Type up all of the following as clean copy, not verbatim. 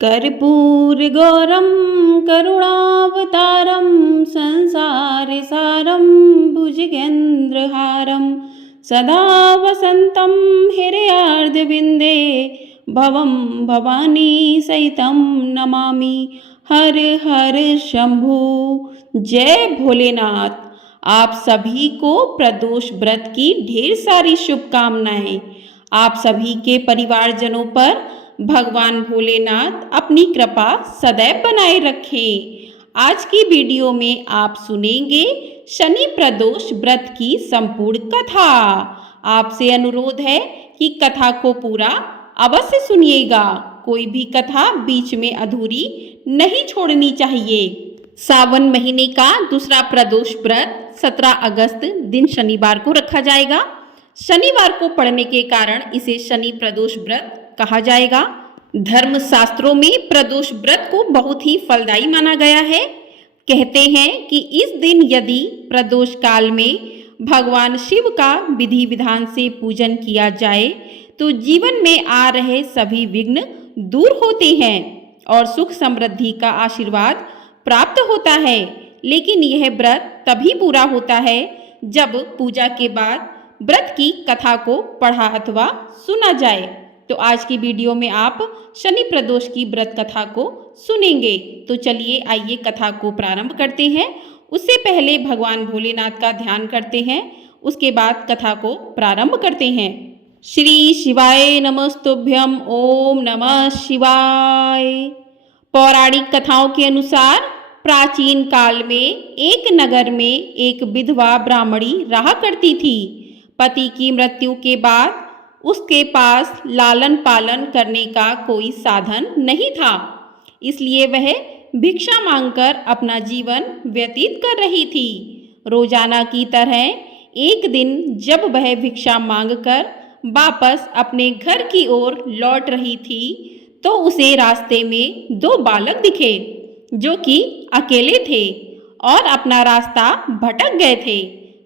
कर्पूरगौरं करुणावतारं संसारसारं भुजगेन्द्रहारं सदा वसन्तं हृदयार्धविन्दे भवं भवानी सहितं नमामि। हर हर शंभू। जय भोलेनाथ। आप सभी को प्रदोष व्रत की ढेर सारी शुभकामनाएं। आप सभी के परिवारजनों पर भगवान भोलेनाथ अपनी कृपा सदैव बनाए रखें। आज की वीडियो में आप सुनेंगे शनि प्रदोष व्रत की संपूर्ण कथा। आपसे अनुरोध है कि कथा को पूरा अवश्य सुनिएगा। कोई भी कथा बीच में अधूरी नहीं छोड़नी चाहिए। सावन महीने का दूसरा प्रदोष व्रत 17 अगस्त दिन शनिवार को रखा जाएगा। शनिवार को पड़ने के कारण इसे शनि प्रदोष व्रत कहा जाएगा। धर्म शास्त्रों में प्रदोष व्रत को बहुत ही फलदायी माना गया है। कहते हैं कि इस दिन यदि प्रदोष काल में भगवान शिव का विधि विधान से पूजन किया जाए तो जीवन में आ रहे सभी विघ्न दूर होते हैं और सुख समृद्धि का आशीर्वाद प्राप्त होता है। लेकिन यह व्रत तभी पूरा होता है जब पूजा के बाद व्रत की कथा को पढ़ा अथवा सुना जाए। तो आज की वीडियो में आप शनि प्रदोष की व्रत कथा को सुनेंगे। तो चलिए आइए कथा को प्रारंभ करते हैं। उससे पहले भगवान भोलेनाथ का ध्यान करते हैं, उसके बाद कथा को प्रारंभ करते हैं। श्री शिवाय नमस्तुभ्यम। ओम नमः शिवाय। पौराणिक कथाओं के अनुसार प्राचीन काल में एक नगर में एक विधवा ब्राह्मणी रहा करती थी। पति की मृत्यु के बाद उसके पास लालन पालन करने का कोई साधन नहीं था, इसलिए वह भिक्षा मांगकर अपना जीवन व्यतीत कर रही थी। रोजाना की तरह एक दिन जब वह भिक्षा मांगकर वापस अपने घर की ओर लौट रही थी तो उसे रास्ते में दो बालक दिखे जो कि अकेले थे और अपना रास्ता भटक गए थे।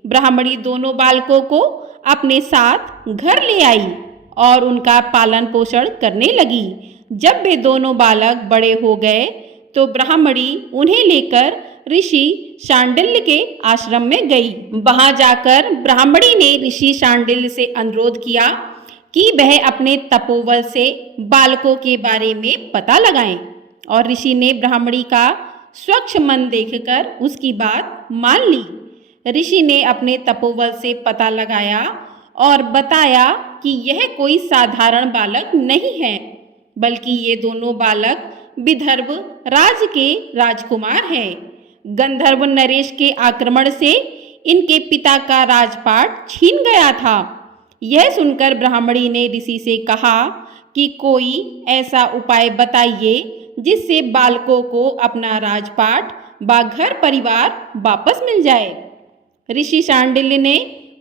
ब्राह्मणी दोनों बालकों को अपने साथ घर ले आई और उनका पालन पोषण करने लगी। जब वे दोनों बालक बड़े हो गए तो ब्राह्मणी उन्हें लेकर ऋषि शांडिल्य के आश्रम में गई। वहां जाकर ब्राह्मणी ने ऋषि शांडिल्य से अनुरोध किया कि वह अपने तपोबल से बालकों के बारे में पता लगाएं और ऋषि ने ब्राह्मणी का स्वच्छ मन देखकर उसकी बात मान ली। ऋषि ने अपने तपोबल से पता लगाया और बताया कि यह कोई साधारण बालक नहीं है, बल्कि ये दोनों बालक विदर्भ राज के राजकुमार हैं। गंधर्व नरेश के आक्रमण से इनके पिता का राजपाट छीन गया था। यह सुनकर ब्राह्मणी ने ऋषि से कहा कि कोई ऐसा उपाय बताइए जिससे बालकों को अपना राजपाट व घर परिवार वापस मिल जाए। ऋषि शांडिल्य ने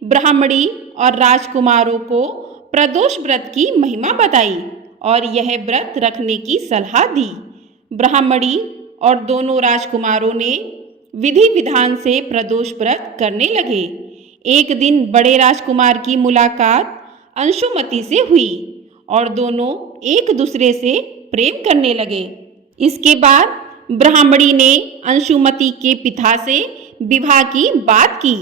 ब्राह्मणी और राजकुमारों को प्रदोष व्रत की महिमा बताई और यह व्रत रखने की सलाह दी। ब्राह्मणी और दोनों राजकुमारों ने विधि विधान से प्रदोष व्रत करने लगे। एक दिन बड़े राजकुमार की मुलाकात अंशुमति से हुई और दोनों एक दूसरे से प्रेम करने लगे। इसके बाद ब्राह्मणी ने अंशुमति के पिता से विवाह की बात की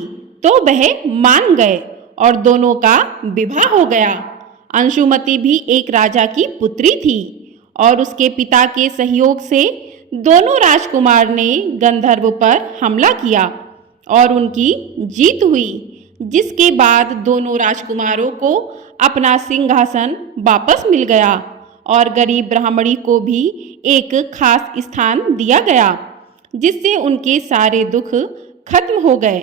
तो वह मान गए और दोनों का विवाह हो गया। अंशुमति भी एक राजा की पुत्री थी और उसके पिता के सहयोग से दोनों राजकुमार ने गंधर्व पर हमला किया और उनकी जीत हुई, जिसके बाद दोनों राजकुमारों को अपना सिंहासन वापस मिल गया और गरीब ब्राह्मणी को भी एक खास स्थान दिया गया, जिससे उनके सारे दुख खत्म हो गए।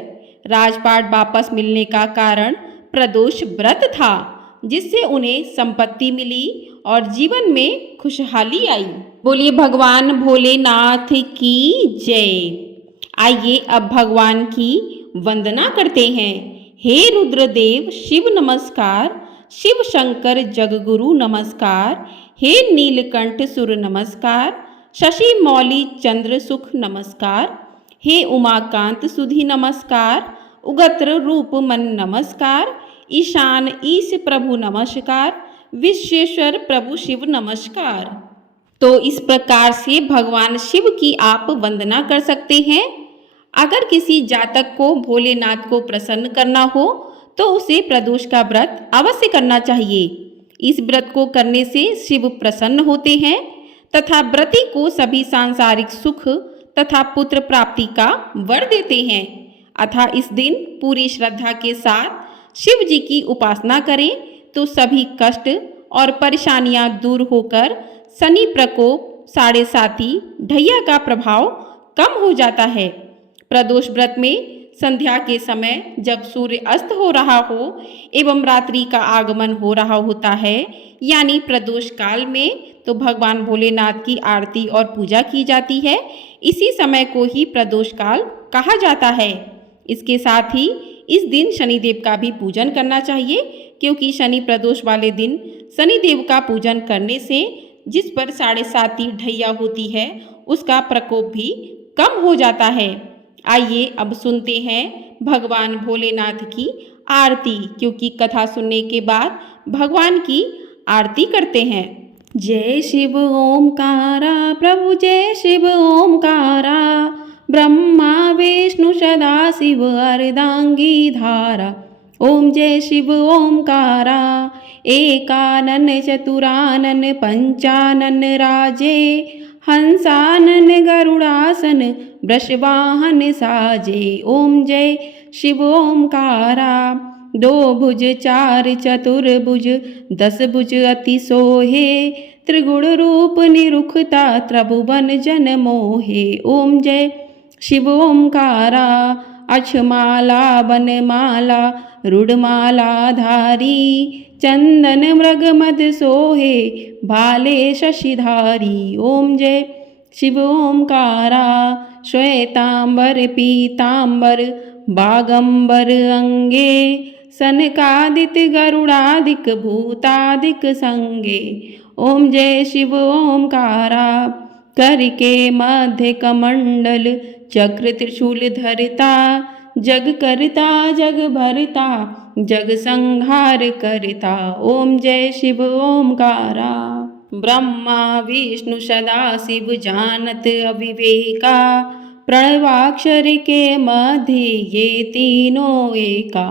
राजपाट वापस मिलने का कारण प्रदोष व्रत था, जिससे उन्हें संपत्ति मिली और जीवन में खुशहाली आई। बोलिए भगवान भोलेनाथ की जय। आइए अब भगवान की वंदना करते हैं। हे रुद्रदेव शिव नमस्कार, शिव शंकर जगगुरु नमस्कार, हे नीलकंठ सुर नमस्कार, शशि मौली चंद्र सुख नमस्कार, हे उमाकांत सुधि नमस्कार, उग्र रूप मन नमस्कार, ईशान ईश प्रभु नमस्कार, विश्वेश्वर प्रभु शिव नमस्कार। तो इस प्रकार से भगवान शिव की आप वंदना कर सकते हैं। अगर किसी जातक को भोलेनाथ को प्रसन्न करना हो तो उसे प्रदोष का व्रत अवश्य करना चाहिए। इस व्रत को करने से शिव प्रसन्न होते हैं तथा व्रती को सभी सांसारिक सुख तथा पुत्र प्राप्ति का वर देते हैं। अतः इस दिन पूरी श्रद्धा के साथ शिव जी की उपासना करें तो सभी कष्ट और परेशानियां दूर होकर शनि प्रकोप, साढ़े साती, ढैया का प्रभाव कम हो जाता है। प्रदोष व्रत में संध्या के समय जब सूर्य अस्त हो रहा हो एवं रात्रि का आगमन हो रहा होता है यानी प्रदोष काल में, तो भगवान भोलेनाथ की आरती और पूजा की जाती है। इसी समय को ही प्रदोष काल कहा जाता है। इसके साथ ही इस दिन शनिदेव का भी पूजन करना चाहिए, क्योंकि शनि प्रदोष वाले दिन शनिदेव का पूजन करने से जिस पर साढ़े साती ढैया होती है उसका प्रकोप भी कम हो जाता है। आइए अब सुनते हैं भगवान भोलेनाथ की आरती, क्योंकि कथा सुनने के बाद भगवान की आरती करते हैं। जय शिव ओमकारा प्रभु जय शिव ओमकारा, ब्रह्मा विष्णु सदा शिव अर्धांगी धारा। ओम जय शिव ओमकारा, एकानन चतुरानन पंचानन राजे, हंसानन गरुड़ासन वृषवाहन साजे। ओम जय शिव ओमकारा, दो भुज चार चतुर्भुज दस भुज अति सोहे, त्रिगुण रूप निरुखता त्रिभुवन जन मोहे। ओम जय शिव ओमकारा, अक्षमाला वनमाला रुडमाला धारी, चंदन मृग मद सोहे भाले शशिधारी। ओम जय शिव ओमकारा, श्वेतांबर पीतांबर बागंबर अंगे, सनकादिक गरुड़ादिक भूतादिक संगे। ओम जय शिव ओमकारा, करके मध्य कमंडल चक्र त्रिशूल धरता, जग करता जग भरता जग संहार करता। ओम जय शिव ओमकारा, ब्रह्मा विष्णु सदा शिव जानत अविवेका, प्रणवाक्षर के मध्य ये तीनों एका।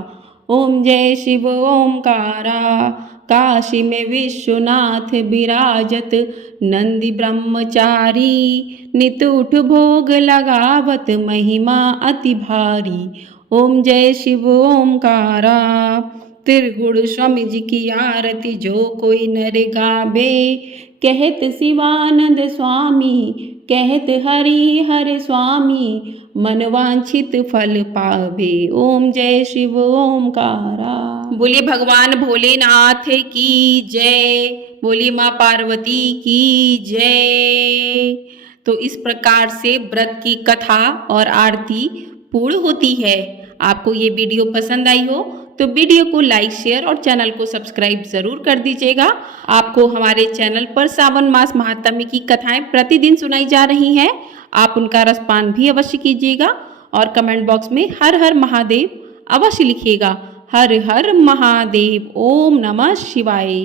ओम जय शिव ओमकारा, काशी में विश्वनाथ विराजत नंदी ब्रह्मचारी, नित उठ भोग लगावत महिमा अति भारी। ओम जय शिव ओमकारा, त्रिगुण स्वामी जी की आरती जो कोई नर गावे, कहत शिवानंद स्वामी कहत हरि हर स्वामी, मनवांछित फल पावे। ओम जय शिव ओमकारा। बोलिए भगवान भोलेनाथ की जय, बोलिए माँ पार्वती की जय। तो इस प्रकार से व्रत की कथा और आरती पूर्ण होती है। आपको ये वीडियो पसंद आई हो तो वीडियो को लाइक शेयर और चैनल को सब्सक्राइब जरूर कर दीजिएगा। आपको हमारे चैनल पर सावन मास महात्म्य की कथाएं प्रतिदिन सुनाई जा रही हैं। आप उनका रसपान भी अवश्य कीजिएगा और कमेंट बॉक्स में हर हर महादेव अवश्य लिखिएगा। हर हर महादेव। ओम नमः शिवाय।